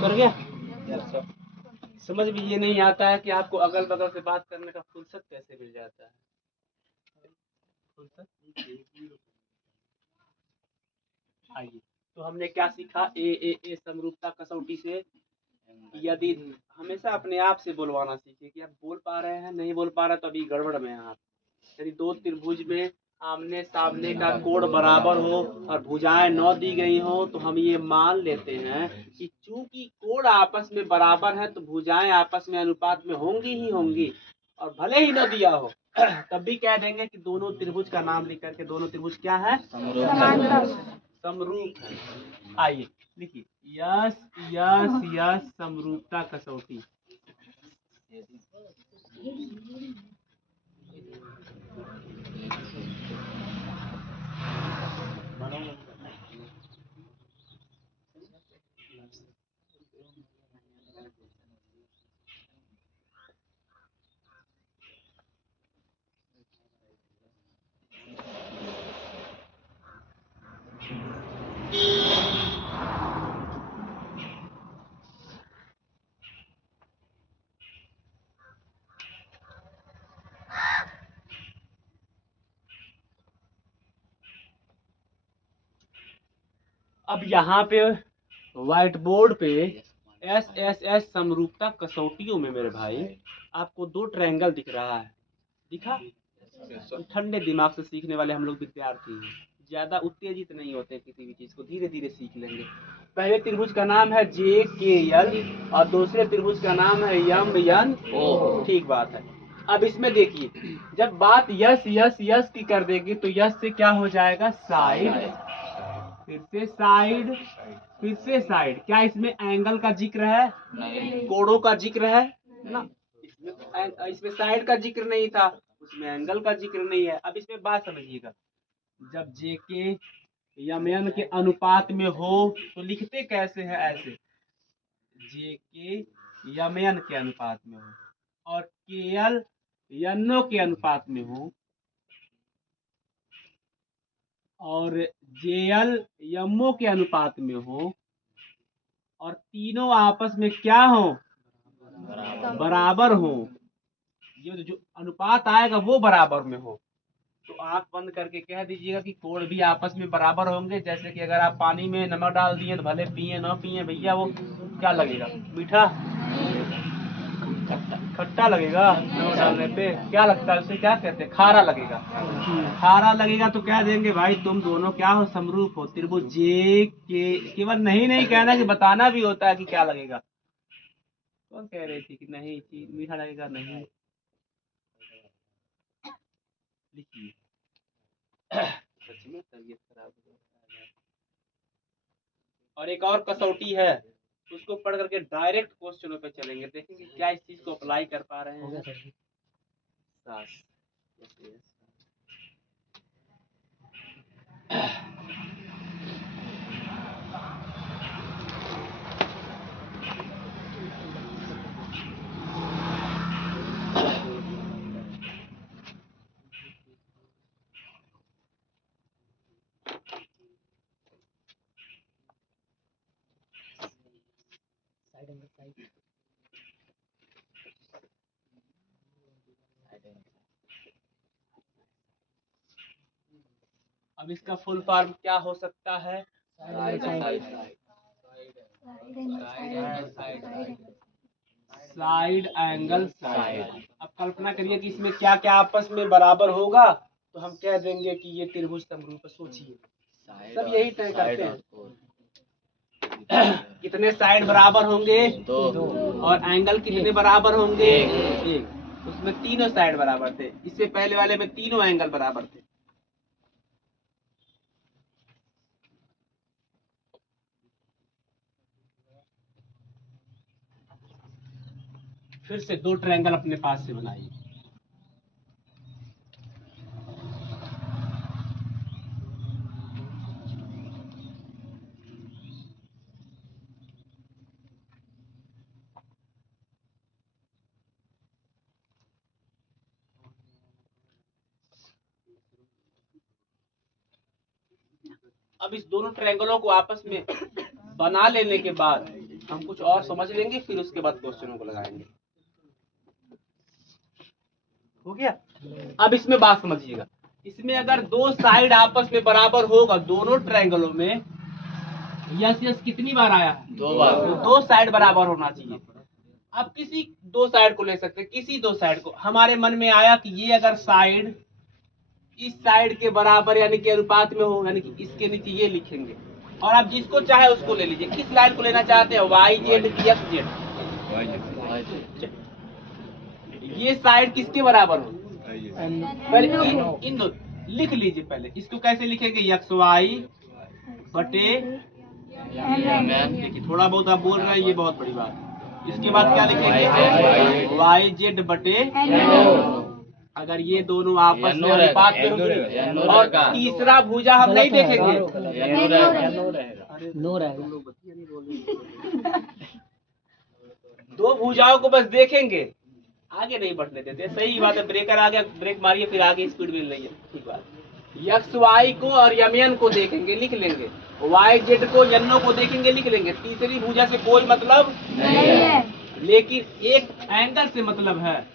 कर गया। समझ में ये नहीं आता है कि आपको अगल बगल से बात करने का फुर्सत कैसे मिल जाता है। आइए, तो हमने क्या सीखा ए समरूपता कसौटी से। यदि हमेशा अपने आप से बोलवाना सीखिए कि आप बोल पा रहे हैं, नहीं बोल पा रहे तो अभी गड़बड़ में हैं आप। यदि दो त्रिभुज में आमने सामने का कोण बराबर हो और भुजाएं 9 दी गई हो तो हम ये मान लेते हैं कि चूंकि कोण आपस में बराबर है तो भुजाएं आपस में अनुपात में होंगी ही होंगी, और भले ही न दिया हो तब भी कह देंगे कि दोनों त्रिभुज का नाम लिख करके दोनों त्रिभुज क्या है, समरूप है। आइए लिखिए, यस यस यस समरूपता कसौटी। अब यहाँ पे व्हाइट बोर्ड पे एस समरूपता कसौटियों में मेरे भाई आपको दो ट्रायंगल दिख रहा है, दिखा। तो ठंडे दिमाग से सीखने वाले हम लोग विद्यार्थी हैं, ज्यादा उत्तेजित नहीं होते, किसी भी चीज को धीरे धीरे सीख लेंगे। पहले त्रिभुज का नाम है जे के एल और दूसरे त्रिभुज का नाम है यम एन ओ। ठीक बात है। अब इसमें देखिए, जब बात यस यस यस की कर देगी तो यस से क्या हो जाएगा, साइड, फिर से साइड, फिर से साइड। क्या इसमें एंगल का जिक्र है, कोणों का जिक्र है ना। इसमें साइड का जिक्र नहीं था, उसमें एंगल का जिक्र नहीं है। अब इसमें बात समझिएगा, जब जे के यमन के अनुपात में हो तो लिखते कैसे हैं, ऐसे जे के यमन के अनुपात में हो और के एल यनो के अनुपात में हो और जेएल यमो के अनुपात में हो और तीनों आपस में क्या हो, बराबर हो। ये जो अनुपात आएगा वो बराबर में हो तो आंख बंद करके कह दीजिएगा कि कोण भी आपस में बराबर होंगे। जैसे कि अगर आप पानी में नमक डाल दिए तो भले पिए ना पिए भैया, वो क्या लगेगा, मीठा खट्टा लगेगा। नमक डालने पे क्या लगता है, उसे क्या कहते हैं, खारा लगेगा। खारा लगेगा तो कह देंगे भाई तुम दोनों क्या हो, समरूप हो। त्रिभुज जे के, केवल नहीं नहीं कहना कि बताना भी होता है कि क्या लगेगा। कौन कह रही थी कि नहीं मीठा लगेगा, नहीं लिखिए। सच में तबीयत खराब हो गई। और एक और कसौटी है, उसको पढ़ करके डायरेक्ट क्वेश्चनों पे चलेंगे, देखेंगे क्या इस चीज को अप्लाई कर पा रहे हैं। सास अब इसका फुल फॉर्म क्या हो सकता है, साइड एंगल साइड। अब कल्पना करिए कि इसमें क्या क्या आपस में बराबर होगा तो हम कह देंगे कि ये त्रिभुज समरूप। सोचिए, सब यही तय करते हैं। कितने साइड बराबर होंगे, दो। और एंगल कितने बराबर होंगे, एक। उसमें तीनों साइड बराबर थे, इससे पहले वाले में तीनों एंगल बराबर थे। फिर से दो ट्रायंगल अपने पास से बनाइए। अब इस दोनों ट्रायंगलों को आपस में बना लेने के बाद हम कुछ और समझ लेंगे, फिर उसके बाद क्वेश्चनों को लगाएंगे। हो गया? अब इसमें बात समझिएगा, इसमें अगर दो साइड आपस में बराबर होगा, दोनों ट्रायंगलों में यस यस कितनी बार आया है? 2 बार। तो दो साइड बराबर होना चाहिए। अब किसी दो साइड को ले सकते हैं, किसी दो साइड को। हमारे मन में आया कि ये अगर साइड इस साइड के बराबर यानी कि अनुपात में हो, यानी कि इसके नीचे ये लिखेंगे, और आप जिसको चाहे उसको ले लीजिए। किस लाइन को लेना चाहते हैं, वाई जेड की एक्स जेड? ये साइड किसके बराबर हो? पहले इन दो लिख लीजिए। पहले इसको कैसे लिखेंगे, एक्स वाई बटे, देखिए थोड़ा बहुत आप बोल रहे हैं, ये बहुत बड़ी बात है। इसके बाद क्या लिखेंगे, वाई जेड बटे, अगर ये दोनों आपस में अनुपात में होंगे। और तीसरा भुजा हम नहीं देखेंगे, नो रहेगा। दो भुजाओं को बस देखेंगे, आगे नहीं बढ़ने देते। सही बात है, ब्रेकर आ गया, ब्रेक मारिए, फिर आगे स्पीड मिल रही है, ठीक बात। एक्स वाई को और यमएन को देखेंगे, लिख लेंगे। वाई जेड को यन्नो को देखेंगे, लिख लेंगे। तीसरी भुजा से कोई मतलब नहीं है, लेकिन एक एंगल से मतलब है,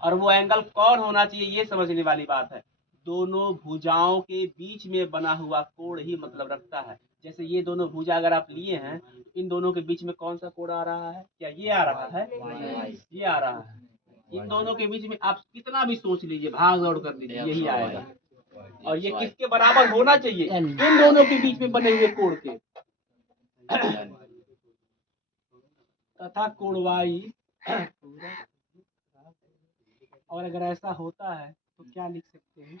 और वो एंगल कौन होना चाहिए ये समझने वाली बात है। दोनों भुजाओं के बीच में बना हुआ कोण ही मतलब रखता है। जैसे ये दोनों भुजा अगर आप लिए हैं, इन दोनों के बीच में कौन सा कोण आ रहा है? क्या ये आ रहा है? ये आ रहा है। इन दोनों के बीच में आप कितना भी सोच लीजिए, भाग दौड़ कर लीजिए, यही आएगा। और ये किसके बराबर होना चाहिए? इन दोनों के बीच में बने हुए कोण के, तथा कोण वाई। और अगर ऐसा होता है तो क्या लिख सकते हैं?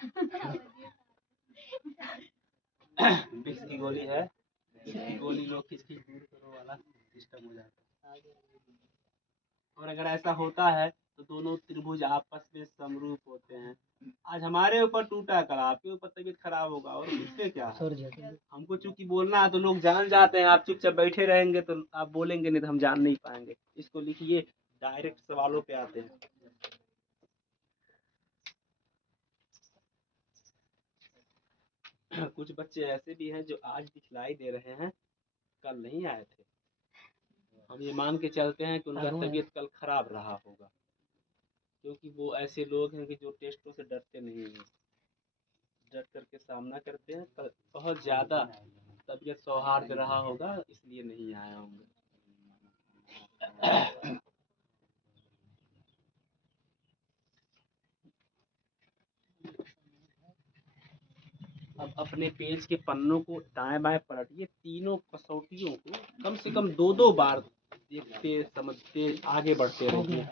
विक्स की गोली है, विक्स की गोली लोग खींच खींच दूर करो वाला सिस्टम हो जाता है। और अगर ऐसा होता है तो दोनों त्रिभुज आपस में समरूप होते हैं। आज हमारे ऊपर टूटा, कल आपके ऊपर तबीयत खराब होगा, और इससे क्या है? हमको चूंकि बोलना है तो लोग जान जाते हैं। आप चुपचाप बैठे रहेंगे तो आप बोलेंगे नहीं तो हम जान नहीं पाएंगे। इसको लिखिए, डायरेक्ट सवालों पे आते हैं। कुछ बच्चे ऐसे भी हैं जो आज दिखलाई दे रहे हैं, कल नहीं आए थे। हम ये मान के चलते हैं कि उनका तबीयत कल खराब रहा होगा, क्योंकि वो ऐसे लोग हैं कि जो टेस्टों से डरते नहीं हैं, डर करके सामना करते हैं। कल बहुत ज़्यादा तबीयत सौहार्द रहा होगा, इसलिए नहीं आए होंगे। अब अपने पेज के पन्नों को दाएं बाएं पलटिए, तीनों कसौटियों को कम से कम 2-2 बार देखते समझते आगे बढ़ते रहिए,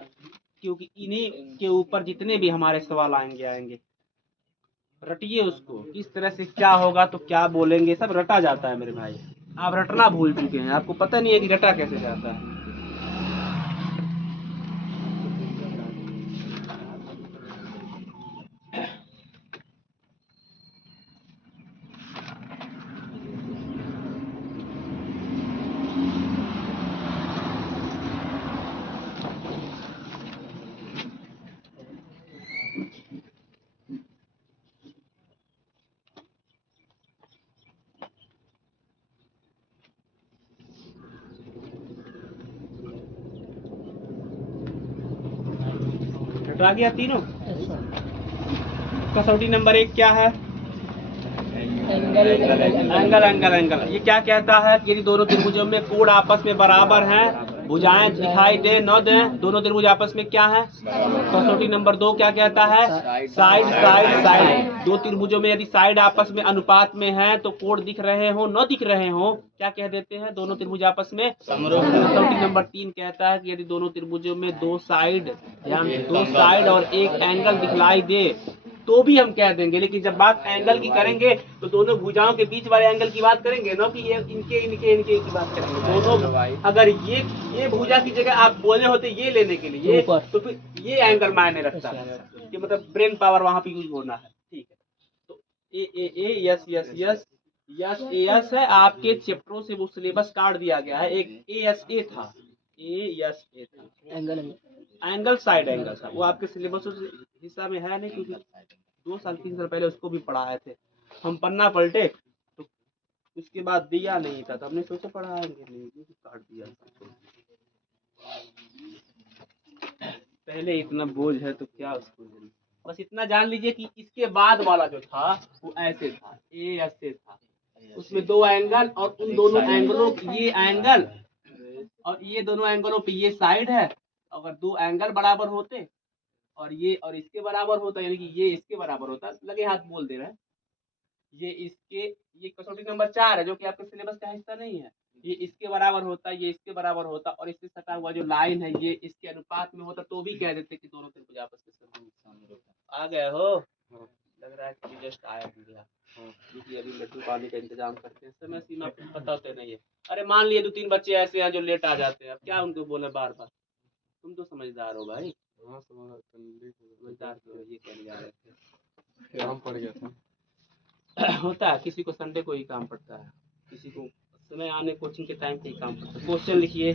क्योंकि इन्हीं के ऊपर जितने भी हमारे सवाल आएंगे। रटिए उसको, किस तरह से क्या होगा तो क्या बोलेंगे, सब रटा जाता है मेरे भाई। आप रटना भूल चुके हैं, आपको पता नहीं है कि रटा कैसे जाता है। रटा गया तीनों। कसौटी नंबर 1 क्या है? एंगल। ये क्या कहता है? यदि दोनों त्रिभुजों में कोण आपस में बराबर हैं, भुजाएं दिखाई दे न दें, दोनों त्रिभुज आपस में क्या है? कसौटी नंबर 2 क्या कहता है? साइड। दो त्रिभुजों में यदि साइड आपस में अनुपात में है तो कोण दिख रहे हो न दिख रहे हो, क्या कह देते हैं? दोनों त्रिभुज आपस में समरूप। कसौटी नंबर 3 कहता है कि यदि दोनों त्रिभुजों में दो साइड और एक एंगल दिखलाई दे तो भी हम कह देंगे। लेकिन जब बात एंगल की करेंगे तो दोनों भुजाओं के बीच वाले एंगल की बात करेंगे, न कि ये इनके की बात करेंगे। दोनों, अगर ये भुजा की जगह आप बोले होते ये लेने के लिए तो फिर ये एंगल मायने रखता है कि मतलब ब्रेन पावर वहां पे यूज होना है। ठीक है, तो ए यस है। आपके चैप्टरों से वो सिलेबस काट दिया गया है। एक ए था, एंगल साइड एंगल था, वो आपके सिलेबस हिस्सा में है नहीं, क्योंकि 2 साल 3 साल पहले उसको भी पढ़ाए थे हम। पन्ना पलटे तो उसके बाद दिया नहीं था तो हमने सोचा पढ़ाएंगे नहीं, तो काट दिया। पहले इतना बोझ है तो क्या उसको देना। बस इतना जान लीजिए कि इसके बाद वाला जो था वो ऐसे था, ए ऐसे था, उसमें दो एंगल और उन दोनों एंगलों, ये एंगल और ये दोनों एंगलों पे ये साइड है। अगर दो एंगल बराबर होते और ये और इसके बराबर होता, यानी कि ये इसके बराबर होता, लगे हाथ बोल दे रहे हैं, ये इसके, ये कसौटी नंबर 4 है जो कि आपके सिलेबस का हिस्सा नहीं है, ये इसके बराबर होता, ये इसके बराबर होता और इससे सटा हुआ जो लाइन है ये इसके अनुपात में होता, तो भी कह देते कि दोनों त्रिभुज आपस में आ गए हो। लग रहा है कि जस्ट आया गया, क्योंकि अभी लड्डू पानी का इंतजाम करते हैं, समय सीमा पता होते नहीं है। अरे मान लिए 2-3 बच्चे ऐसे हैं जो लेट आ जाते हैं, अब क्या उनको बोले बार बार। तुम तो समझदार हो भाई। हाँ समझदार तो ये कहने जा रहे थे, काम पड़ गया था। होता है, किसी को संडे को ही काम पड़ता है, किसी को समय आने कोचिंग के टाइम पे ही काम पड़ता है। क्वेश्चन लिखिए।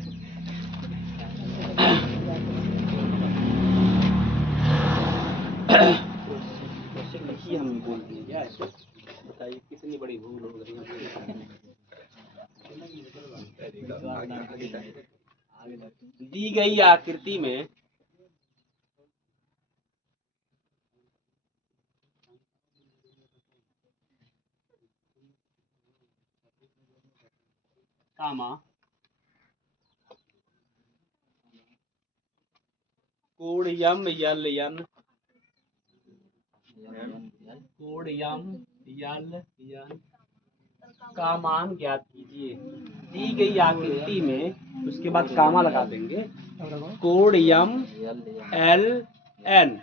क्वेश्चन लिखिए, हम बोल दिए क्या ऐसे, बताइए कितनी बड़ी भूल हो रही है। दी गई आकृति में कामा कोण यम यल यन, कोण यम यल यन का मान ज्ञात कीजिए। दी गई आकृति में उसके बाद कामा लगा देंगे, कोण यम एल एन,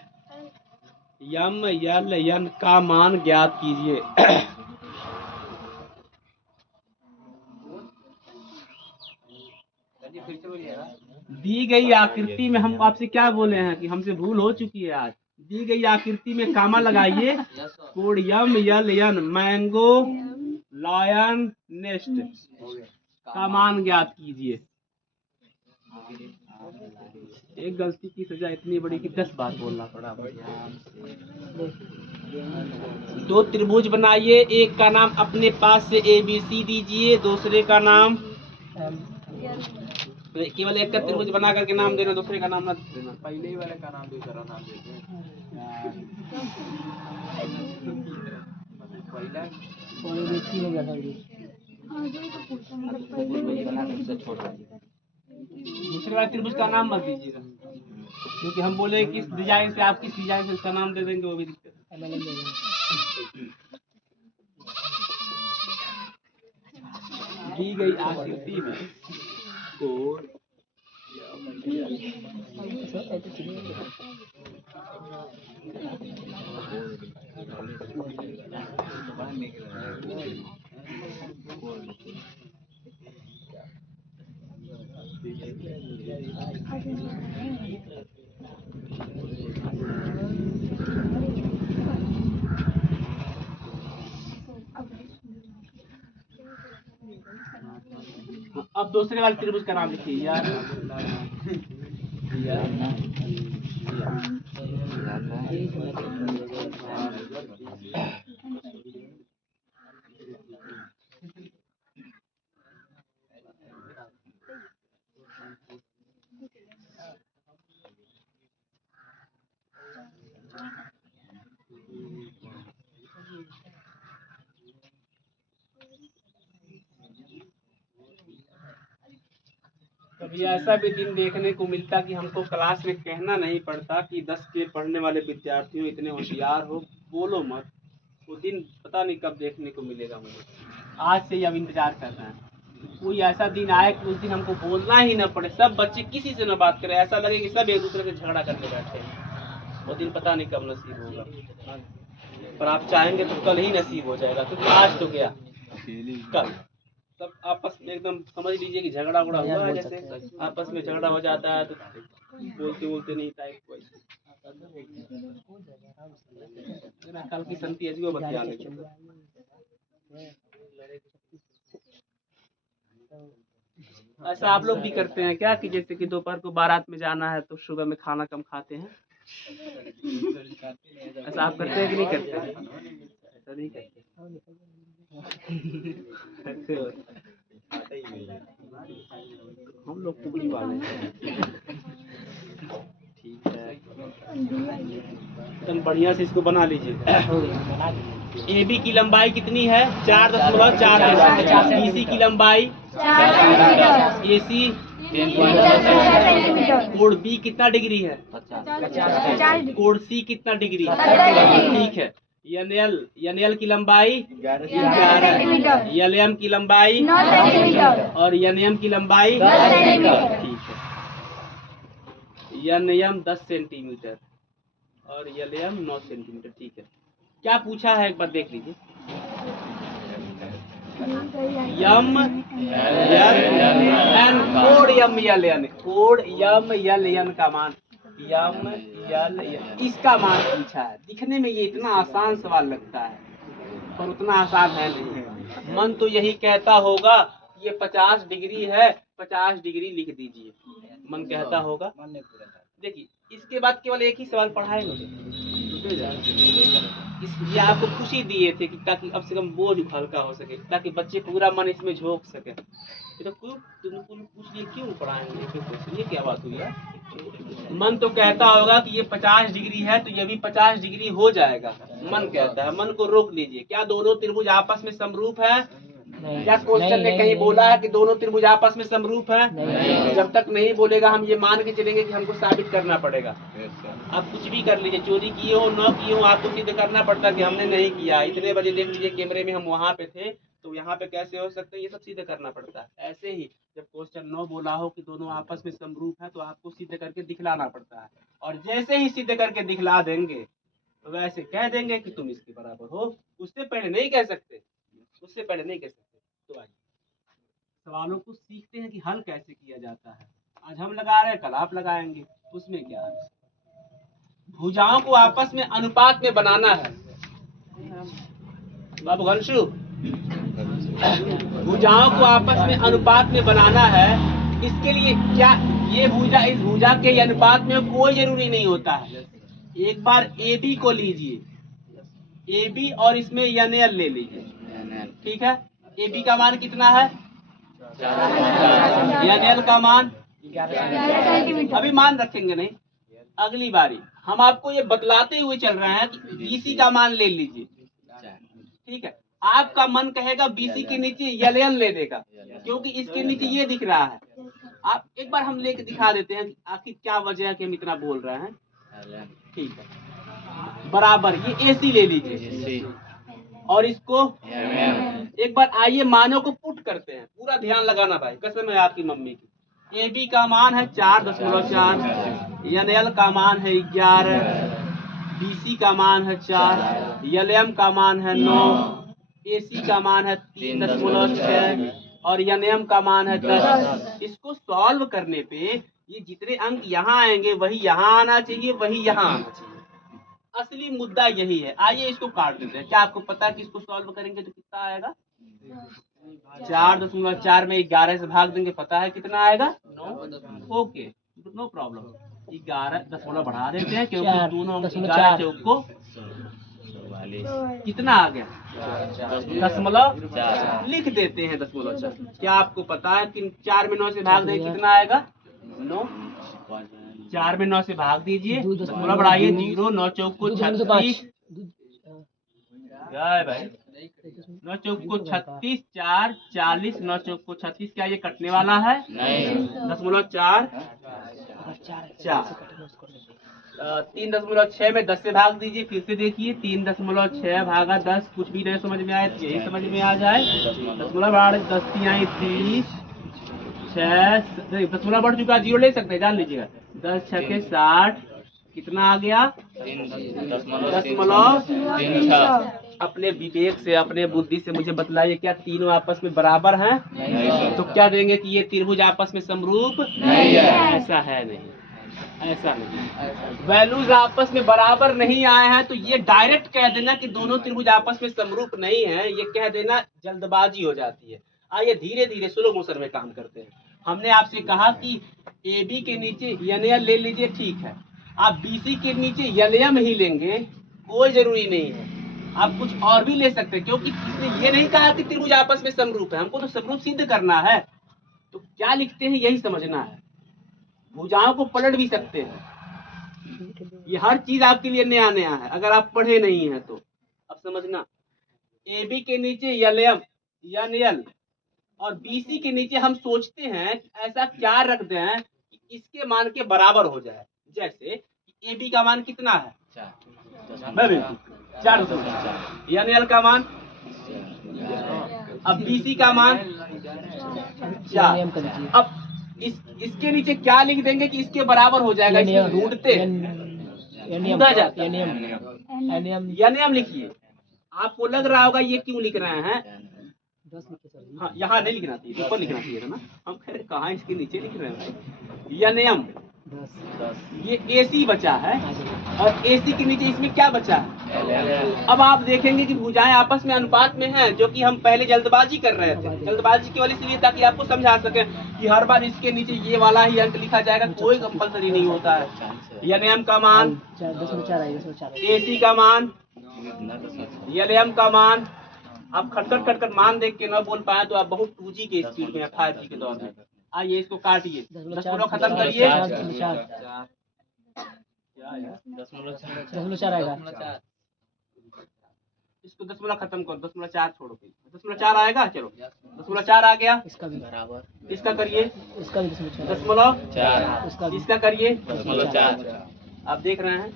यम यल यन का मान ज्ञात कीजिए। दी गई आकृति में हम आपसे क्या बोले हैं कि हमसे भूल हो चुकी है आज। दी गई आकृति में कामा लगाइए, कोड यम यल यन मैंगो लायन नेस्ट का मान ज्ञात कीजिए। एक गलती की सजा इतनी बड़ी कि 10 बार बोलना पड़ा। दो त्रिभुज बनाइए, एक का नाम अपने पास से ABC दीजिए, दूसरे का नाम केवल एक का त्रिभुज बना करके नाम देना, दूसरे का नाम मत देना। पहले ही वाले का नाम दूसरा नाम देते दूसरे वाले त्रिभुज का नाम मत दीजिएगा, क्योंकि हम बोले किस डिजाइन से आप किस डिजाइन से उसका नाम दे देंगे वो भी दिक्कत है। दी गई आकृति में कोण अब दूसरे वाले त्रिभुज का नाम लिखिए यार। कभी ऐसा भी दिन देखने को मिलता कि हमको क्लास में कहना नहीं पड़ता कि 10 के पढ़ने वाले विद्यार्थियों इतने होशियार हो, बोलो मत। वो दिन पता नहीं कब देखने को मिलेगा मुझे, आज से ही अब इंतजार कर रहे हैं। कोई ऐसा दिन आए कि उस दिन हमको बोलना ही ना पड़े, सब बच्चे किसी से ना बात करें, ऐसा लगे कि सब एक दूसरे से झगड़ा करने बैठे हैं। वो दिन पता नहीं कब नसीब होगा, पर आप चाहेंगे तो कल ही नसीब हो जाएगा, क्योंकि आज तो गया, कल सब आपस में एकदम समझ लीजिए कि झगड़ा उड़ा हुआ है। जैसे आपस में झगड़ा हो जाता है तो बोलते बोलते नहीं टाइप कल की संति अजीब बतिया लेंगे। ऐसा आप लोग भी करते हैं क्या कि जैसे कि दोपहर को बारात में जाना है तो सुबह में खाना कम खाते हैं? ऐसा आप करते हैं कि नहीं करते हैं? ऐसा नहीं करते। ऐसे हम लोग कुबड़ी वाले हैं। ठीक है, एकदम बढ़िया से इसको बना लीजिए। ए बी की लंबाई कितनी है? 4.4। BC की लंबाई AC कोण बी कितना डिग्री है? कोण सी कितना डिग्री? ठीक है। NL की लंबाई 11, LM की लंबाई 9 सेंटीमीटर और NM की लंबाई 10 सेंटीमीटर। ठीक है। NM 10 सेंटीमीटर और LM 9 सेंटीमीटर। ठीक है, क्या पूछा है एक बार देख लीजिए। यम एन कोड MLN, कोड MLN का मान MLN, इसका मान पूछा है। दिखने में ये इतना आसान सवाल लगता है पर उतना आसान है नहीं। मन तो यही कहता होगा ये 50 डिग्री है, 50 डिग्री लिख दीजिए, मन कहता होगा। देखिए इसके बाद केवल एक ही सवाल पढ़ाएंगे, ये आपको खुशी दिए थे कि ताकि अब से कम बोझ हल्का हो सके, ताकि बच्चे पूरा मन इसमें झोंक सके। तो पूछ लिए क्यों पढ़ाएंगे, ये क्या बात हुई है? मन तो कहता होगा कि ये 50 डिग्री है तो ये भी 50 डिग्री हो जाएगा, मन कहता है। मन को रोक लीजिए। क्या दोनों त्रिभुज आपस में समरूप है? क्या क्वेश्चन ने कहीं बोला है कि दोनों त्रिभुज आपस में समरूप है? जब तक नहीं बोलेगा हम ये मान के चलेंगे कि हमको साबित करना पड़ेगा। आप कुछ भी कर लीजिए, चोरी किए हो न किए हो, आपको सिद्ध करना पड़ता कि हमने नहीं किया। इतने बजे देख लीजिए कैमरे में हम वहाँ पे थे, तो यहाँ पे कैसे हो सकते हैं, ये सब सिद्ध करना पड़ता है। ऐसे ही जब क्वेश्चन 9 बोला हो कि दोनों आपस में समरूप है तो आपको सिद्ध करके दिखलाना पड़ता है। और जैसे ही सिद्ध करके दिखला देंगे तो वैसे कह देंगे कि तुम इसके बराबर हो। उससे पहले नहीं कह सकते, उससे पहले नहीं कह सकते। तो आइए सवालों को सीखते हैं कि हल कैसे किया जाता है। आज हम लगा रहे हैं, कल आप लगाएंगे, उसमें क्या है। भुजाओं को आपस में अनुपात में बनाना है। बाबू घनशु, भुजाओं को आपस में अनुपात में बनाना है। इसके लिए क्या, ये भुजा इस भुजा के अनुपात में कोई जरूरी नहीं होता है। एक बार AB को लीजिए, AB और इसमें NL ले लीजिए। ठीक है, AB का मान कितना है? NL का मान 11 सेंटीमीटर। अभी मान रखेंगे नहीं, अगली बारी हम आपको ये बतलाते हुए चल रहे हैं कि BC का मान ले लीजिए। ठीक है, आपका मन कहेगा BC के नीचे LN ले देगा, क्योंकि इसके नीचे ये दिख रहा है। आप एक बार हम लेके दिखा देते हैं कि आखिर क्या वजह है कि हम इतना बोल रहे हैं। ठीक है, बराबर ये AC ले लीजिए और इसको एक बार आइए मानों को पुट करते हैं। पूरा ध्यान लगाना भाई, कसम है आपकी मम्मी की। AB का मान है 4.4, NL का मान है 11, BC का मान है 4, LM का मान है 9, AC का मान है 3.6 और NM का मान है 10। इसको सॉल्व करने पे ये जितने अंक यहाँ आएंगे वही यहाँ आना चाहिए, वही यहाँ आना चाहिए। असली मुद्दा यही है। आइए इसको काट देते हैं। क्या आपको पता है कि इसको सॉल्व करेंगे तो कितना आएगा? 4.4 में 11 से भाग देंगे, पता है कितना आएगा? 9। Okay, no problem. 11 दशमलव बढ़ा देते हैं क्योंकि दोनों 11 चौक को कितना आ गया? 0.4 लिख देते हैं 0.4। क्या आपको पता है कि 4 में 9 से भाग देंगे कितना आएगा? 9। 4 में 9 से भाग दीजिए, दशमलव बढ़ाइए, 0, 9 चौक को 36, भाई 9 चौक को 36, 4 40, 9 चौक को 36। क्या ये कटने वाला है? नहीं। 0.4 3.6 में 10 से भाग दीजिए। फिर से देखिए, 3.6 भागा 10, कुछ भी नहीं समझ में आए तो यही समझ में आ जाए। दशमलव बढ़ा 10 30, 6 दशमलव बढ़ चुका, 0 ले सकते हैं, जान लीजिएगा। 10 6 60, कितना आ गया? 0.36। अपने विवेक से, अपने बुद्धि से मुझे बतलाइए, क्या तीनों आपस में बराबर हैं? नहीं। तो क्या देंगे कि ये त्रिभुज आपस में समरूप नहीं है? ऐसा है नहीं, ऐसा नहीं। वैल्यूज आपस में बराबर नहीं आए हैं तो ये डायरेक्ट कह देना कि दोनों त्रिभुज आपस में समरूप नहीं है, ये कह देना जल्दबाजी हो जाती है। आइए धीरे धीरे स्लो मोशन में काम करते हैं। हमने आपसे कहा कि AB के नीचे NL ले लीजिए, ठीक है। आप BC के नीचे LM ही लेंगे, कोई जरूरी नहीं है। आप कुछ और भी ले सकते हैं, क्योंकि इसने ये नहीं कहा कि त्रिभुज आपस में समरूप है, हमको तो समरूप सिद्ध करना है। तो क्या लिखते हैं यही समझना है। भुजाओं को पलट भी सकते हैं, ये हर चीज आपके लिए नया नया है अगर आप पढ़े नहीं है तो। अब समझना, ए बी के नीचे यल एम यन यल और बीसी के नीचे हम सोचते हैं कि ऐसा क्या रख दें कि इसके मान के बराबर हो जाए। जैसे ए बी का मान कितना है, 4, यन यल का मान, अब बीसी का मान 4। अब इसके नीचे क्या लिख देंगे कि इसके बराबर हो जाएगा, इसमें ढूंढते ढूंढा जाता है। यन लिखिए, आपको लग रहा होगा ये क्यों लिख रहे हैं, हाँ यहाँ नहीं लिखना चाहिए, ऊपर लिखना चाहिए था ना, हम कह रहे कहाँ इसके नीचे लिख रहे हैं। यन ये AC बचा है और AC के नीचे इसमें क्या बचा है। अब आप देखेंगे कि भुजाएं आपस में अनुपात में हैं, जो कि हम पहले जल्दबाजी कर रहे थे। जल्दबाजी की वजह से इसलिए ताकि आपको समझा सके कि हर बार इसके नीचे ये वाला ही अंक लिखा जाएगा, कोई कंपलसरी नहीं होता है। यन का मान, AC का मान, यन का मान। आप खटखट खटखट मान देख के न बोल पाए तो आप बहुत 2G के स्पीड में, 5G के दौर में। आइए इसको काटिए, 10 खत्म करिए। 4 आएगा। इसको 10 खत्म करो, 10.4 छोड़ो, 10.4 आएगा। चलो 10.4 आ गया, इसका भी बराबर, इसका करिए इसका भी 10.4, इसका करिए 4। आप देख रहे हैं,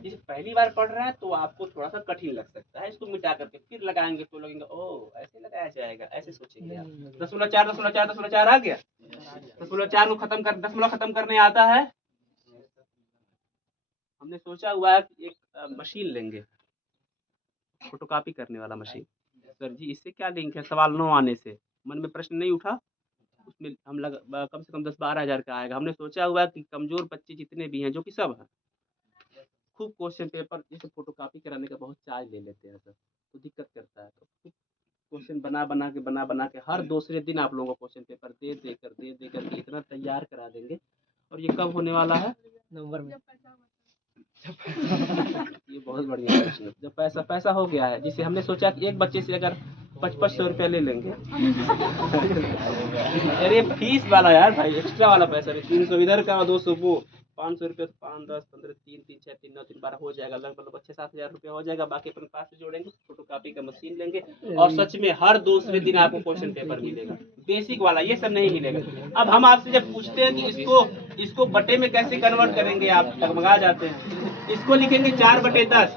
इसे पहली बार पढ़ रहे हैं तो आपको थोड़ा सा कठिन लग सकता है। इसको मिटा करके फिर लगाएंगे तो लगेंगे ओ ऐसे लगाया जाएगा, ऐसे सोचेंगे आप। 10.4 आ गया। 10.4 को खत्म कर, 10 खत्म करने आता है। हमने सोचा हुआ है कि एक मशीन लेंगे, फोटोकॉपी करने वाला मशीन। सर जी इससे क्या लिंक है, सवाल 9 आने से मन में प्रश्न नहीं उठा। उसमें हम कम से कम 10-12 हज़ार का आएगा। हमने सोचा हुआ है कि कमजोर बच्चे जितने भी हैं, जो कि सब हैं, खूब क्वेश्चन पेपर जैसे फोटोकॉपी कराने का बहुत चार्ज ले लेते हैं सर, तो दिक्कत करता है। तो खूब क्वेश्चन बना के हर दूसरे दिन आप लोगों को क्वेश्चन पेपर दे कर इतना तैयार करा देंगे। और ये कब होने वाला है, नंबर में। ये बहुत बढ़िया प्रश्न है। जब पैसा हो गया है, जिसे हमने सोचा कि एक बच्चे से अगर 5500 रुपया ले लेंगे। अरे फीस वाला यार भाई, एक्स्ट्रा वाला पैसा, 300 इधर का 200 वो, 500 रुपये, 5, 10, 15, 3, 3, 6, 3, 9, 3, 12 हो जाएगा। लगभग 6-7 हज़ार रुपया हो जाएगा। बाकी अपने पास से जोड़ेंगे, फोटोकॉपी का मशीन लेंगे और सच में हर दूसरे दिन आपको क्वेश्चन पेपर मिलेगा, बेसिक वाला, ये सब नहीं मिलेगा। अब हम आपसे जब पूछते हैं कि इसको बटे में कैसे कन्वर्ट करेंगे, आप डगमगा जाते हैं। इसको लिखेंगे 4/10,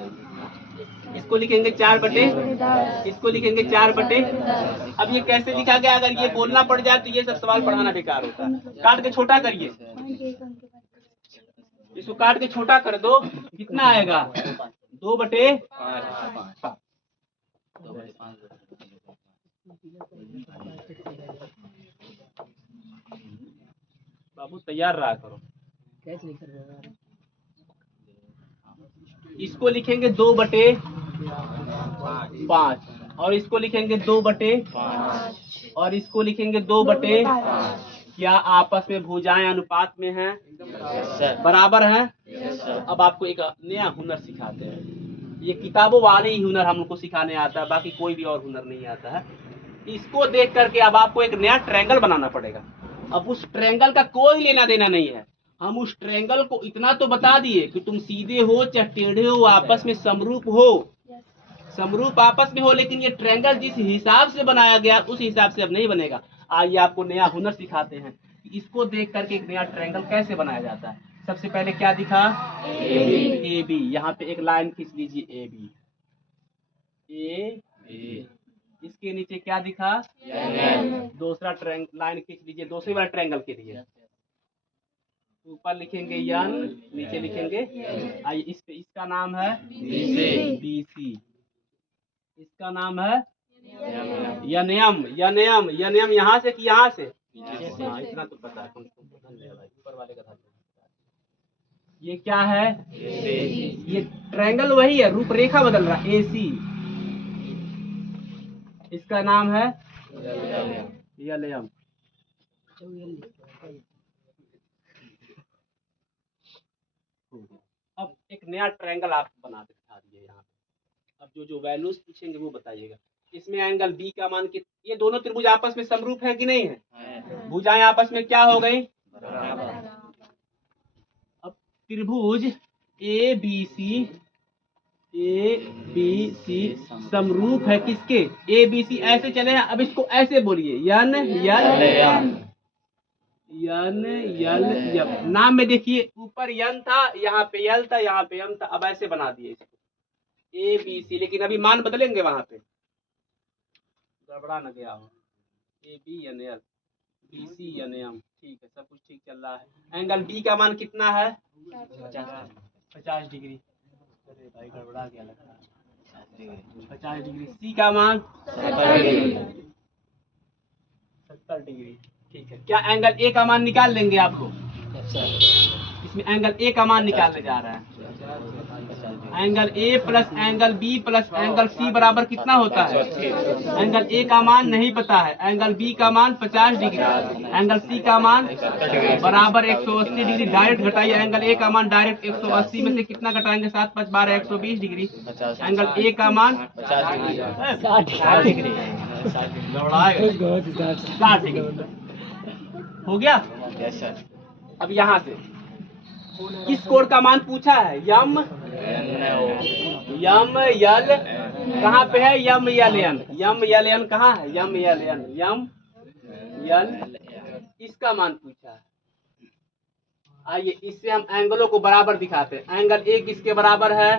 इसको लिखेंगे 4/, इसको लिखेंगे 4/। अब ये कैसे लिखा गया, अगर ये बोलना पड़ जाए तो ये सब सवाल पढ़ाना बेकार होता है। काट के छोटा करिए, इसको काट के छोटा कर दो, कितना आएगा 2/5। बाबू तैयार रहा करो। इसको लिखेंगे 2/5 और इसको लिखेंगे 2/5 और इसको लिखेंगे 2/5। क्या आपस में भुजाएं अनुपात में हैं, बराबर हैं। अब आपको एक नया हुनर सिखाते हैं। ये किताबों वाले ही हुनर हमको सिखाने आता है, बाकी कोई भी और हुनर नहीं आता है। इसको देख करके अब आपको एक नया ट्रायंगल बनाना पड़ेगा। अब उस ट्रायंगल का कोई लेना देना नहीं है, हम उस ट्रायंगल को इतना तो बता दिए कि तुम सीधे हो चाहे टेढ़े हो, आपस में समरूप हो, समरूप आपस में हो। लेकिन ये ट्रायंगल जिस हिसाब से बनाया गया उस हिसाब से अब नहीं बनेगा। आइए आपको नया हुनर सिखाते हैं, इसको देख करके एक नया ट्रायंगल कैसे बनाया जाता है। सबसे पहले क्या दिखा, ए बी। यहाँ पे एक लाइन खींच लीजिए, ए बी, ए। इसके नीचे क्या दिखा, दूसरा लाइन खींच लीजिए दूसरे वाले ट्रायंगल के लिए। ऊपर लिखेंगे यन, नीचे लिखेंगे। आइए इस पे, इसका नाम है BC, इसका नाम है यनयम। यहाँ से कि यहाँ से, हाँ इतना तो पता है। ऊपर वाले का ये क्या है, ये ट्रायंगल वही है, रूपरेखा बदल रहा है। AC, इसका नाम है यलयम। अब एक नया ट्रायंगल आप बना के दिखा दिए यहाँ पे। अब जो वैल्यूज पूछेंगे वो बताइएगा। इसमें एंगल बी का मान ये दोनों त्रिभुज आपस में समरूप है कि नहीं है? भुजाएं आपस में क्या हो गई? अब त्रिभुज ए बी सी समरूप है किसके? ए बी सी ऐसे चले हैं। अब इसको ऐसे बोलिए, यन यम। नाम में देखिए ऊपर यन था, यहाँ पे यल था, यहाँ पे यम था। अब ऐसे बना दिए इसको ए बी सी, लेकिन अभी मान बदलेंगे, वहां पे गड़बड़ा न गया हो। A B N L B C N M, ठीक है, सब कुछ ठीक चल रहा है। एंगल बी का मान कितना है? 50 डिग्री। अरे भाई गड़बड़ा गया लग रहा है। 50 डिग्री। सी का मान 70 डिग्री। ठीक है, क्या एंगल ए का मान निकाल लेंगे आप लोग? इसमें एंगल ए का मान निकालने जा रहा है। Angle A plus angle B plus angle C बराबर कितना होता है? एंगल ए का मान नहीं पता है, एंगल बी का मान 50 डिग्री, एंगल सी का मान बराबर 180 डिग्री। डायरेक्ट घटाइए, एंगल ए का मान डायरेक्ट 180 में से कितना घटाएंगे? 7 5 12 120 डिग्री। एंगल ए का मान 60 डिग्री। 60 डिग्री हो गया। अब यहाँ से किस कोण का मान पूछा है? यम यल कहाँ पे है? यम यल एन कहाँ है? यम यल इसका मान पूछा है। आइए इससे हम एंगलों को बराबर दिखाते हैं। एंगल ए किसके बराबर है?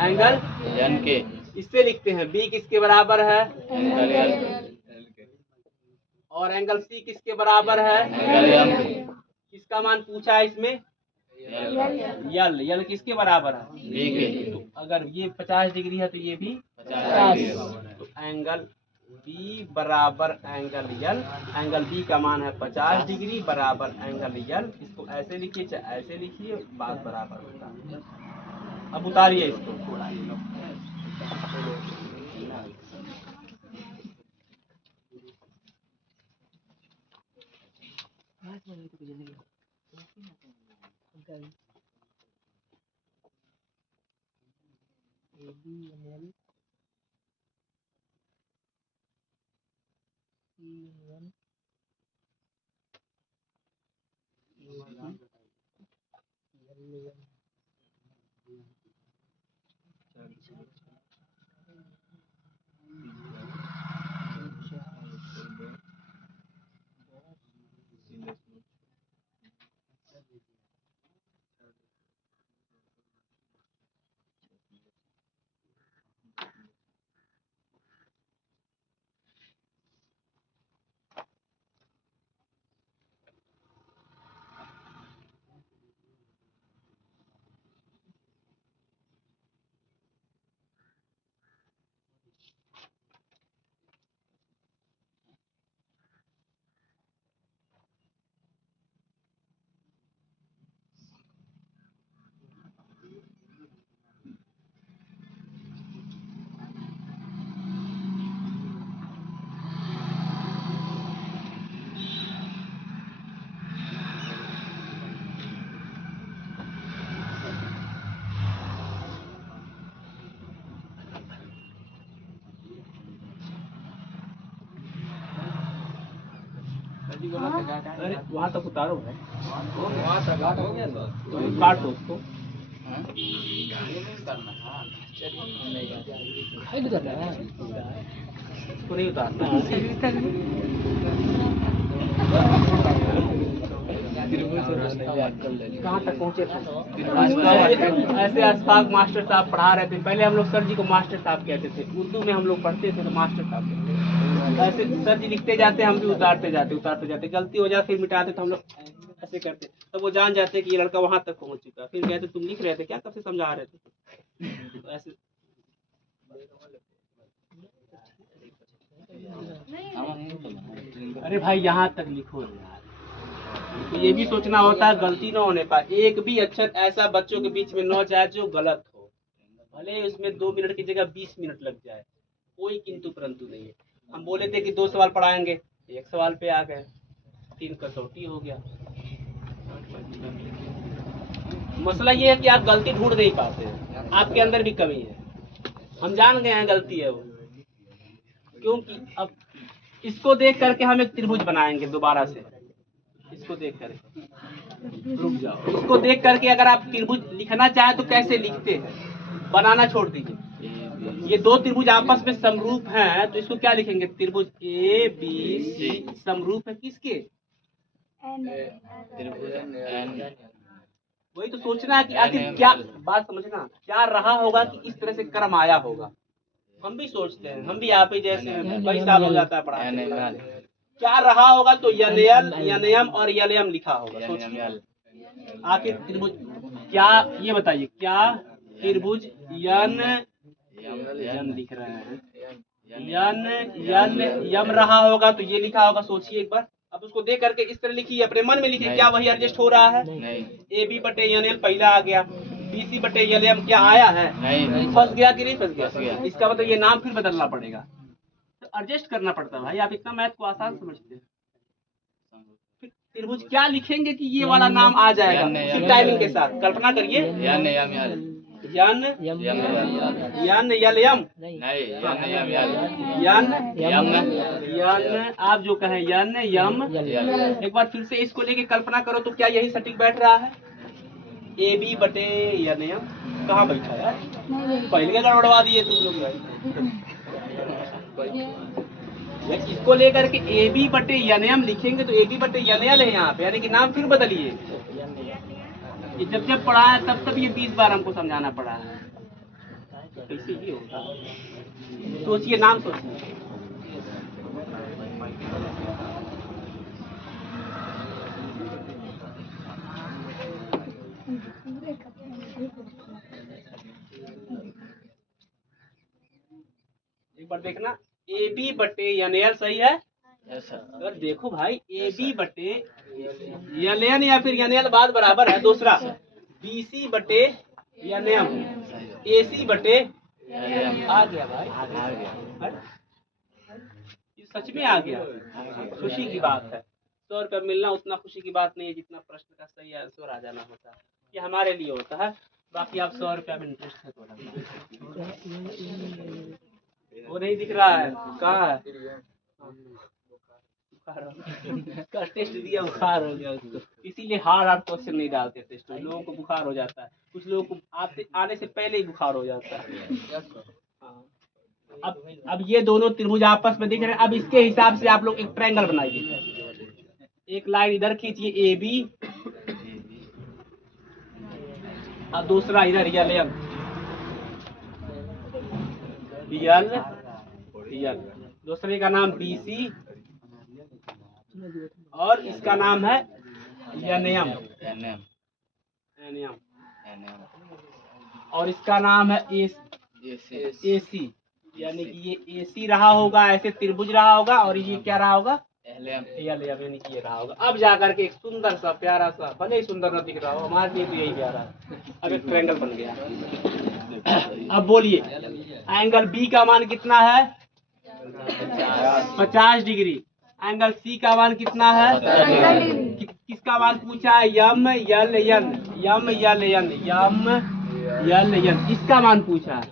एंगल यन के। इससे लिखते हैं बी किसके बराबर है? और एंगल सी किसके बराबर है? किसका मान पूछा है इसमें? यल किसके बराबर है? बी के। तो अगर ये 50 डिग्री है तो ये भी 50। तो एंगल बी बराबर एंगल यल। एंगल बी का मान है 50 डिग्री बराबर एंगल यल। इसको ऐसे लिखिए चाहे ऐसे लिखिए, बात बराबर होता है। अब उतारिए इसको थोड़ा। अरे वहाँ तक उतारो है, काटो उसको। उसको नहीं उतारना। कहाँ तक पहुँचे? ऐसे अशफाक मास्टर साहब पढ़ा रहे थे। पहले हम लोग सर जी को मास्टर साहब कहते थे, उर्दू में हम लोग पढ़ते थे तो मास्टर साहब कहते थे। ऐसे सर जी लिखते जाते, हम भी उतारते जाते, गलती हो जाए फिर मिटाते तो हम लोग ऐसे करते, तो वो जान जाते कि ये लड़का वहां तक पहुंच चुका। फिर कहते तुम लिख रहे थे क्या, कब से समझा रहे थे? तो ऐसे अरे भाई यहाँ तक लिखो यार। तो ये भी सोचना होता है गलती न होने पाए। एक भी अक्षर ऐसा बच्चों के बीच में न जाए जो गलत हो, भले उसमें 2 मिनट की जगह 20 मिनट लग जाए, कोई किंतु परंतु नहीं है। हम बोले थे कि 2 सवाल पढ़ाएंगे, 1 सवाल पे आ गए, 3 कसौटी हो गया। मसला ये है कि आप गलती ढूंढ नहीं पाते हैं, आपके अंदर भी कमी है। हम जान गए हैं गलती है वो, क्योंकि अब इसको देख करके हम एक त्रिभुज बनाएंगे दोबारा से। इसको देख करके रुक जाओ, इसको देख करके अगर आप त्रिभुज लिखना चाहें तो कैसे लिखते हैं, बनाना छोड़ दीजिए। ये दो त्रिभुज आपस में समरूप हैं तो इसको क्या लिखेंगे, त्रिभुज ए बी सी समरूप है किसके, वही तो सोचना है कि आखिर क्या बात समझना, क्या रहा होगा कि इस तरह से क्रम आया होगा। हम भी सोचते हैं, हम भी आप ही जैसे हैं, कई साल हो जाता है पढ़ाते। क्या रहा होगा तो यनयल यनयम और यलयम लिखा होगा। सोचिए आखिर त्रिभुज क्या, ये बताइए क्या त्रिभुज यन यन लिख रहे हैं, यन यल यम रहा होगा तो ये लिखा होगा। सोचिए एक बार, अब उसको देख करके इस तरह लिखिए, अपने मन में लिखिए, क्या वही एडजस्ट हो रहा है? ए बी बटे एन एल पहला आ गया, बी सी बटे एल एम क्या आया है? फंस गया कि नहीं फंस गया? इसका मतलब ये नाम फिर बदलना पड़ेगा, तो एडजस्ट करना पड़ता है भाई। आप इतना मैथ को आसान समझते हैं, फिर त्रिभुज क्या लिखेंगे कि ये वाला नाम आ जाएगा उसी टाइमिंग के साथ। कल्पना करिए, यन यन यल यम यन यन, आप जो कहें यन यम। एक बार फिर से इसको लेके कल्पना करो तो क्या यही सटीक बैठ रहा है? ए बी बटे यन यम कहाँ बैठा है? पहले गड़बड़वा दिए तुम लोग। इसको लेकर के ए बी बटे यन यम लिखेंगे तो ए बी बटे यन यल है यहाँ पे, यानी कि नाम फिर बदलिए। ये जब जब पढ़ा है तब तब ये 20 बार हमको समझाना पड़ा है, कैसे ही होगा। सोचिए, नाम सोचिए। एक बार देखना, ए बी बटे एन एल सही है? अगर देखो भाई, ए बी बटे एन एन या फिर एन एल बात बराबर है। दूसरा बी सी बटे एन एम, ए सी बटे आ गया भाई, आ गया, ये सच में आ गया। खुशी की बात है। 100 रुपये मिलना उतना खुशी की बात नहीं है जितना प्रश्न का सही आंसर आ जाना होता है। ये हमारे लिए होता है, बाकी आप 100 रुपया में इंटरेस्ट है थोड़ा। वो नहीं दिख रहा है, कहाँ है? का टेस्ट दिया, बुखार हो गया उसको, इसीलिए हार्ड क्वेश्चन नहीं डालते टेस्ट में। लोगों को बुखार हो जाता है, कुछ लोगों को आने से पहले ही बुखार हो जाता है। अब ये दोनों त्रिभुज आपस में दिख रहे हैं। अब इसके हिसाब से आप लोग एक ट्रायंगल बनाइए। एक लाइन इधर खींचिए ए बी, और दूसरा इधर यल यल यल, दूसरे का नाम बी सी और इसका नाम है एनएम, और इसका नाम है ए सी, यानी कि ये ए सी रहा होगा, ऐसे त्रिभुज रहा होगा, और ये क्या रहा होगा? यानी कि ये रहा होगा। अब जाकर के एक सुंदर सा प्यारा सा, भले ही सुंदर न दिख रहा हो, हमारे लिए तो यही प्यारा है। अब एक ट्रायंगल बन गया। अब बोलिए, एंगल बी का मान कितना है? 50 डिग्री। एंगल सी का मान कितना है? किसका मान पूछा है? यम यल यन, यम यल यन, यम यल यन, इसका मान पूछा है।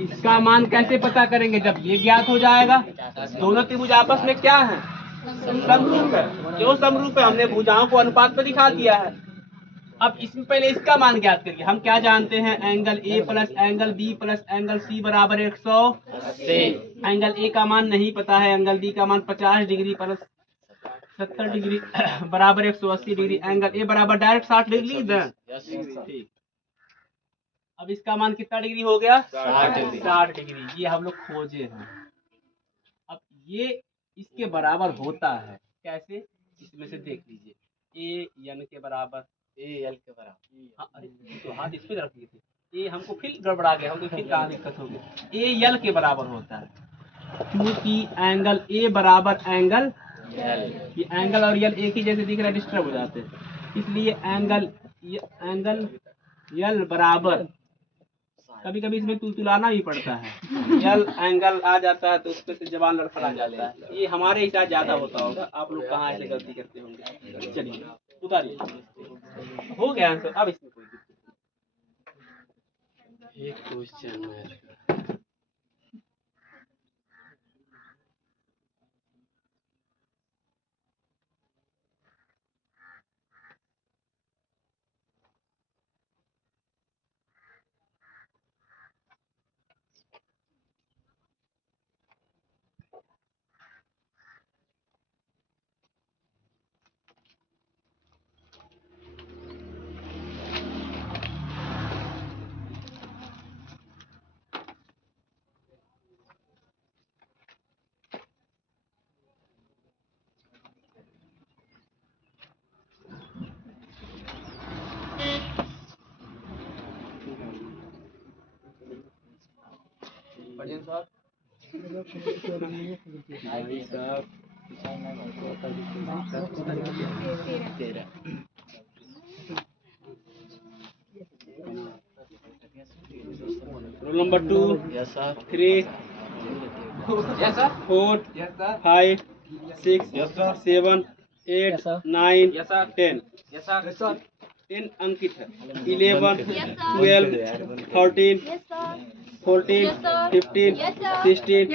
इसका मान कैसे पता करेंगे? जब ये ज्ञात हो जाएगा। दोनों त्रिभुज आपस में क्या है? समरूप है। क्यों समरूप है? हमने भुजाओं को अनुपात में दिखा दिया है। अब इसमें पहले इसका मान ज्ञात करिए। हम क्या जानते हैं? Angle A plus angle B plus angle C बराबर 180। एंगल ए का मान नहीं पता है, एंगल बी का मान 50 डिग्री प्लस 70 डिग्री बराबर 180 डिग्री। एंगल ए बराबर डायरेक्ट 60 डिग्री इधर। ठीक, अब इसका मान कितना डिग्री हो गया? 60 डिग्री। ये हम लोग खोजे हैं। अब ये इसके बराबर होता है कैसे? इसमें से देख लीजिए, ए एन के बराबर, ए एल के बराबर। हाँ, अरे तो हाथ इस पे रख दिए थे। ए हमको फिर गड़बड़ा गया, हमको फिर कहाँ दिक्कत हो गई? ए एल के बराबर होता है, क्योंकि एंगल ए बराबर एंगल एल, ये एंगल और यल एक ही जैसे दिख रहा है, डिस्टर्ब हो जाते हैं। इसलिए एंगल यल बराबर, कभी कभी इसमें तुलतुलाना भी पड़ता है, यल एंगल आ जाता है तो उसमें से जबान लड़खड़ा जाता है। ये हमारे ही साथ ज्यादा होता होगा, आप लोग कहाँ ऐसे गलती करते होंगे। चलिए उतारिए, हो गया आंसर। अब इसमें कोई एक क्वेश्चन है। पढ़िए सर। भाई साहब 13। Roll number 2, yes sir. 3, yes sir. 4, 5, 6, 7, 8, Yes, sir. 9, Yes, sir. 10। Yes sir. Yes sir. 10 अंकित है। 11, Yes, sir. 12, 13, Yes, sir. 14, Yes, sir. 15, Yes, sir. 16,